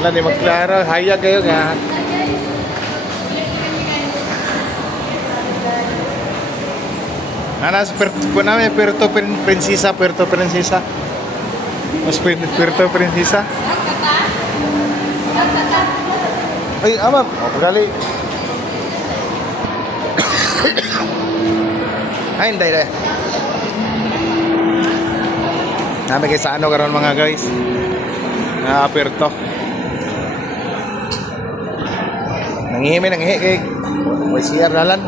Wala di magklaro, hayag kayo nga. Anas po namin Puerto Princesa. Mas Puerto Princesa. Ay, ama, pagali. Ay, hindi. Namin kayo sa ano karon mga guys. Puerto. Nangihi kay may CR nalan.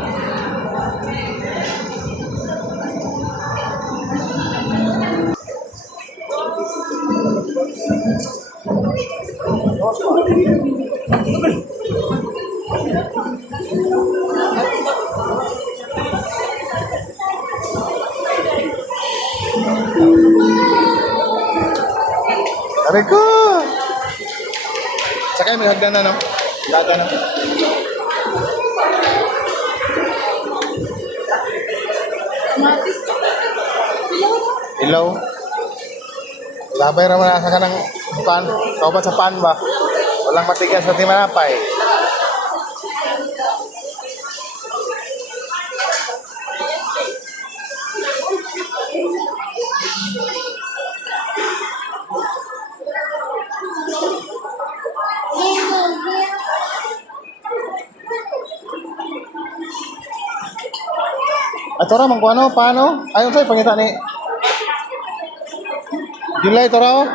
Aray ko! Sakay may hagdan na no? Laga na. Ilaw. Labay naman nasa ka ng pan. Kaupat sa pan ba? Walang matigas sa timanapay. Ato ra man ano, paano? Ayon sa'yo, pangita ni July, ito ra o?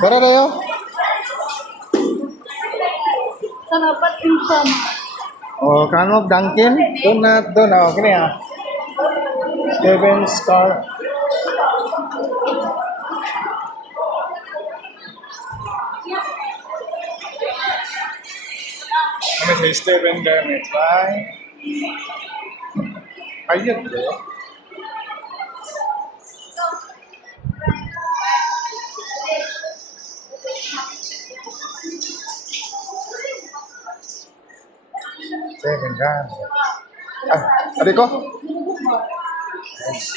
Pero tayo? Sanapat income. O, kano, Dunkin? Doon na, kini ha? Steven's car. Ano sa Steven Garment, bye? Ayun, bro. Steven Garment. Adik ko?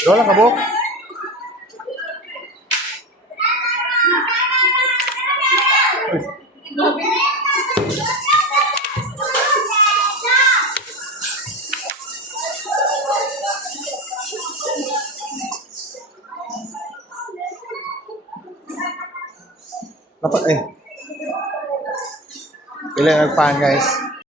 Doon lang ka, Bok. Dapat eh. Ilan nagpaan guys?